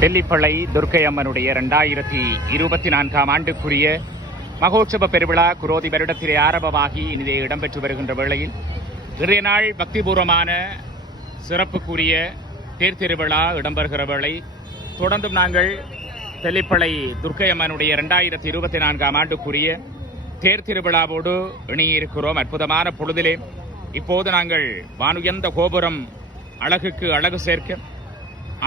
டெல்லிப்பளை துர்க்கை அம்மனுடைய இரண்டாயிரத்தி இருபத்தி நான்காம் ஆண்டுக்குரிய மகோற்சவ பெருவிழா குரோதி வருடத்திலே ஆரம்பமாகி இனிதே இடம்பெற்று வருகின்ற வேளையில் இன்றைய நாள் பக்திபூர்வமான சிறப்புக்குரிய தேர் திருவிழா இடம்பெறுகிற வேளை தொடர்ந்தும் நாங்கள் தெல்லிப்பளை துர்க்கை அம்மனுடைய இரண்டாயிரத்தி இருபத்தி நான்காம் ஆண்டுக்குரிய தேர் திருவிழாவோடு இணையிருக்கிறோம். அற்புதமான பொழுதிலே இப்போது நாங்கள் வானுயர்ந்த கோபுரம் அழகுக்கு அழகு சேர்க்க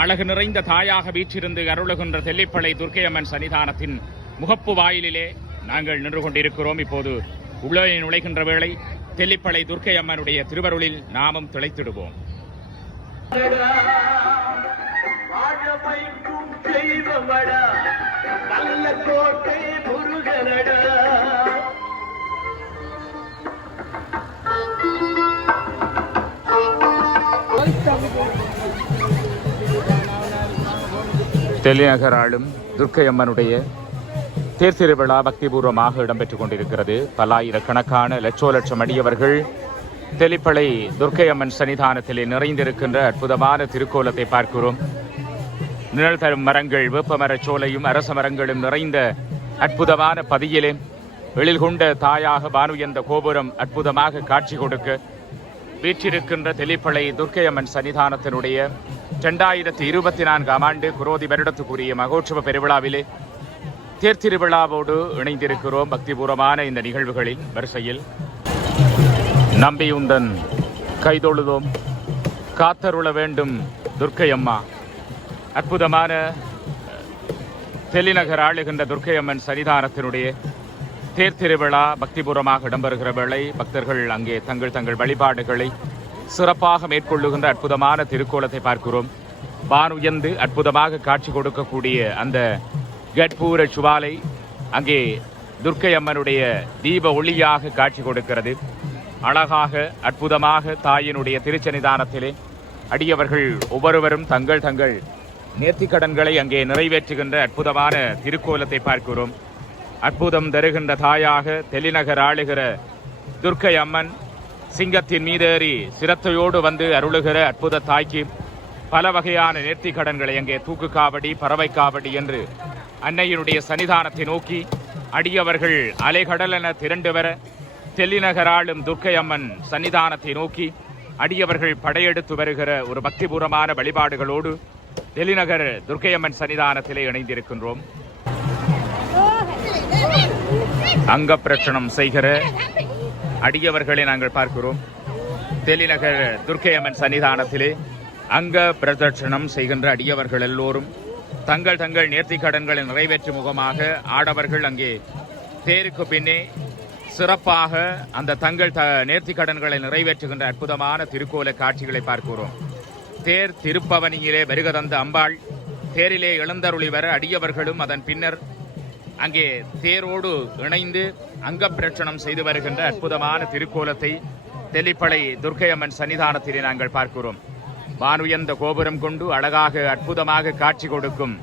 அழகு நிறைந்த தாயாக வீற்றிருந்து அருளுகின்ற தெல்லிப்பளை துர்க்கையம்மன் சன்னிதானத்தின் முகப்பு வாயிலிலே நாங்கள் நின்று கொண்டிருக்கிறோம். இப்போது உள்ளே நுழைகின்ற வேளை தெல்லிப்பளை துர்க்கையம்மனுடைய திருவருளில் நாமும் திளைத்திடுவோம். நல்ல கோட்டை முருகனடா. தெல்லிநகர் ஆளும் துர்க்கையம்மனுடைய தேர் திருவிழா பக்திபூர்வமாக இடம்பெற்றுக் கொண்டிருக்கிறது பல்லாயிரக்கணக்கான லட்சோ லட்சம் அடியவர்கள் தெளிப்பளை துர்க்கையம்மன் சன்னிதானத்திலே நிறைந்திருக்கின்ற அற்புதமான திருக்கோலத்தை பார்க்கிறோம். நிழல் தரும் மரங்கள் வேப்பமரச் சோலையும் அரச மரங்களும் நிறைந்த அற்புதமான பதியிலே எழில் கொண்ட தாயாக என்ற கோபுரம் அற்புதமாக காட்சி கொடுக்க வீற்றிருக்கின்ற தெளிப்பளை துர்க்கையம்மன் சன்னிதானத்தினுடைய இரண்டாயிரத்தி இருபத்தி நான்காம் ஆண்டு குரோதி வருடத்துக்குரிய மகோற்சவ பெருவிழாவிலே தேர்த்திருவிழாவோடு இணைந்திருக்கிறோம் பக்திபூர்வமான இந்த நிகழ்வுகளின் வரிசையில். நம்பியுந்தன் கைதொழுதோம் காத்தருள வேண்டும் துர்க்கையம்மா அற்புதமான தெளிநகர் ஆளுகின்ற துர்க்கையம்மன் சன்னிதானத்தினுடைய தேர் திருவிழா பக்திபூர்வமாக இடம்பெறுகிற வேளை பக்தர்கள் அங்கே தங்கள் தங்கள் வழிபாடுகளை சிறப்பாக மேற்கொள்ளுகின்ற அற்புதமான திருக்கோலத்தை பார்க்கிறோம். வான் உயர்ந்து அற்புதமாக காட்சி கொடுக்கக்கூடிய அந்த கட்பூர சுவாலை அங்கே துர்க்கை அம்மனுடைய தீப ஒளியாக காட்சி கொடுக்கிறது. அழகாக அற்புதமாக தாயினுடைய திருச்சன்னிதானத்திலே அடியவர்கள் ஒவ்வொருவரும் தங்கள் தங்கள் நேர்த்திக்கடன்களை அங்கே நிறைவேற்றுகின்ற அற்புதமான திருக்கோலத்தை பார்க்கிறோம். அற்புதம் தருகின்ற தாயாக தெளிநகர் ஆளுகிற துர்க்கை அம்மன் சிங்கத்தின் மீதேறி சிரத்தையோடு வந்து அருளுகிற அற்புத தாய்க்கு பல வகையான நேர்த்தி கடன்களை அங்கே தூக்கு காவடி பறவை காவடி என்று அன்னையினுடைய சன்னிதானத்தை நோக்கி அடியவர்கள் அலைகடலென திரண்டு வர தெல்லிநகராளும் துர்க்கை அம்மன் சன்னிதானத்தை நோக்கி அடியவர்கள் படையெடுத்து வருகிற ஒரு பக்திபூர்வமான வழிபாடுகளோடு தெல்லிநகர் துர்க்கையம்மன் சன்னிதானத்திலே இணைந்திருக்கின்றோம். அங்க பிரச்சனம் செய்கிற அடியவர்களை நாங்கள் பார்க்கிறோம். தெளிநகர் துர்க்கையம்மன் சன்னிதானத்திலே அங்க பிரதட்சணம் செய்கின்ற அடியவர்கள் எல்லோரும் தங்கள் தங்கள் நேர்த்திக் கடன்களை நிறைவேற்றும் முகமாக ஆடவர்கள் அங்கே தேருக்கு பின்னே சிறப்பாக அந்த தங்கள் த நேர்த்திக் கடன்களை நிறைவேற்றுகின்ற அற்புதமான திருக்கோல காட்சிகளை பார்க்கிறோம். தேர் திருப்பவனியிலே வருக தந்த அம்பாள் தேரிலே எழுந்தருளி வர அடியவர்களும் அதன் பின்னர் அங்கே தேரோடு இணைந்து அங்கப்பிரச்சனம் செய்து வருகின்ற அற்புதமான திருக்கோலத்தை தெல்லிப்பளை துர்க்கையம்மன் சன்னிதானத்திலே நாங்கள் பார்க்கிறோம். வானுயர்ந்த கோபுரம் கொண்டு அழகாக அற்புதமாக காட்சி கொடுக்கும்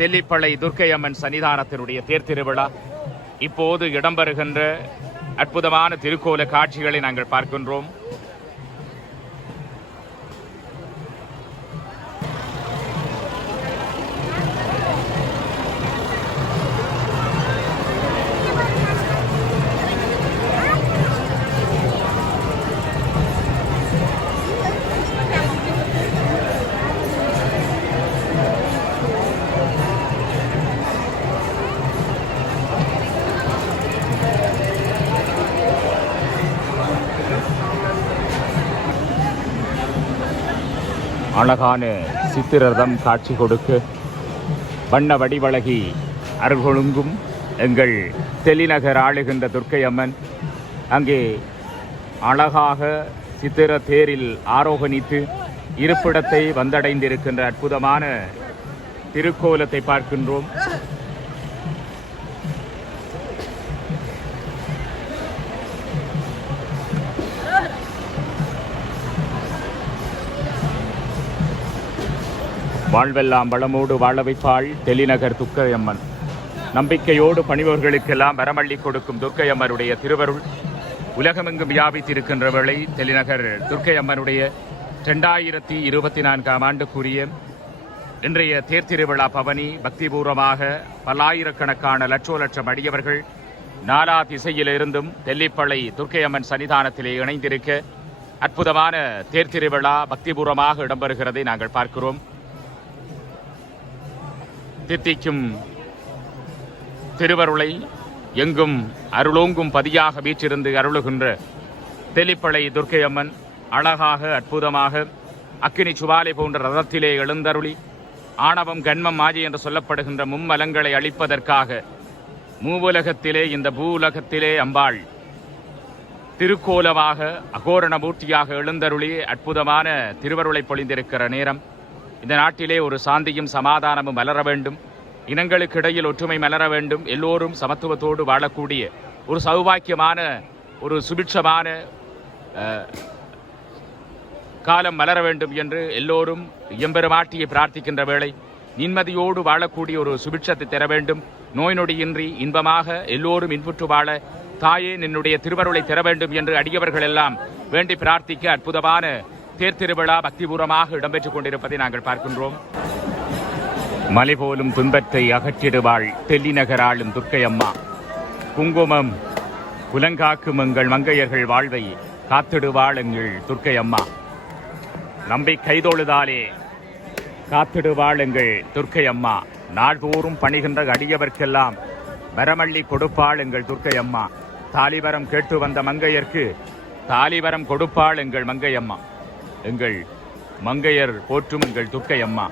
தெல்லிப்பளை துர்க்கையம்மன் சன்னிதானத்தினுடைய தேர் திருவிழா. இப்போது இடம்பெறுகின்ற அற்புதமான திருக்கோல காட்சிகளை நாங்கள் பார்க்கின்றோம். அழகான சித்திரதம் காட்சி கொடுக்க வண்ண வடிவழகி அருள்கொழுங்கும் எங்கள் தெளிநகர் ஆளுகின்ற துர்க்கை அம்மன் அங்கே அழகாக சித்திர தேரில் ஆரோகணித்து இருப்பிடத்தை வந்தடைந்திருக்கின்ற அற்புதமான திருக்கோலத்தை பார்க்கின்றோம். வாழ்வெல்லாம் வளமோடு வாழ வைப்பாள் தெளிநகர் துர்க்கையம்மன். நம்பிக்கையோடு பணிவர்களுக்கெல்லாம் வரமள்ளி கொடுக்கும் துர்க்கையம்மனுடைய திருவருள். உலகமெங்கும் வியாபித்திருக்கின்ற வேளை தெளிநகர் துர்க்கையம்மனுடைய ரெண்டாயிரத்தி இருபத்தி நான்காம் ஆண்டுக்குரிய இன்றைய தேர்திருவிழா பவனி பக்திபூர்வமாக பல்லாயிரக்கணக்கான லட்சோ லட்சம் அடியவர்கள் நாலா திசையிலிருந்தும் தெல்லிப்பளை துர்க்கையம்மன் சன்னிதானத்திலே இணைந்திருக்க அற்புதமான தேர்திருவிழா பக்திபூர்வமாக இடம்பெறுகிறதை நாங்கள் பார்க்கிறோம். தித்திக்கும் திருவருளை எங்கும் அருளோங்கும் பதியாக வீற்றிருந்து அருளுகின்ற தெளிப்பளை துர்க்கையம்மன் அழகாக அற்புதமாக அக்கினி சுவாலை போன்ற ரதத்திலே எழுந்தருளி ஆணவம் கண்மம் மாஜி என்று சொல்லப்படுகின்ற மும்மலங்களை அழிப்பதற்காக மூவுலகத்திலே இந்த பூவுலகத்திலே அம்பாள் திருக்கோலமாக அகோரண மூர்த்தியாக எழுந்தருளி அற்புதமான திருவருளை பொழிந்திருக்கிற நேரம். இந்த நாட்டிலே ஒரு சாந்தியும் சமாதானமும் மலர வேண்டும். இனங்களுக்கு இடையில் ஒற்றுமை மலர வேண்டும். எல்லோரும் சமத்துவத்தோடு வாழக்கூடிய ஒரு சௌபாக்கியமான ஒரு சுபிட்சமான காலம் மலர வேண்டும் என்று எல்லோரும் எம்பெருமாட்டியை பிரார்த்திக்கின்ற வேளை நிம்மதியோடு வாழக்கூடிய ஒரு சுபிட்சத்தை தர வேண்டும். நோய் நொடியின்றி இன்பமாக எல்லோரும் இன்புற்று வாழ தாயே என்னுடைய திருவருளை தர வேண்டும் என்று அடியவர்கள் எல்லாம் வேண்டி பிரார்த்திக்க அற்புதமான தேர் திருவிழா பக்திபூர்வமாக இடம்பெற்றுக் கொண்டிருப்பதை நாங்கள் பார்க்கின்றோம். மலை போலும் துன்பத்தை அகற்றிடுவாள் தெல்லி நகராளும் துர்க்கையம்மா. குங்குமம் புலங்காக்கும் எங்கள் மங்கையர்கள் வாழ்வை காத்திடுவாள் எங்கள் துர்க்கையம்மா. நம்பி கைதொழுதாலே காத்திடுவாள் எங்கள் துர்க்கையம்மா. நாள்தோறும் பணிகின்ற அடியவர்க்கெல்லாம் வரமள்ளி கொடுப்பாள் எங்கள் துர்க்கையம்மா. தாலிவரம் கேட்டு வந்த மங்கையர்க்கு தாலிவரம் கொடுப்பாள் எங்கள் மங்கையம்மா. எங்கள் மங்கையர் போற்றும் எங்கள் துர்க்கையம்மா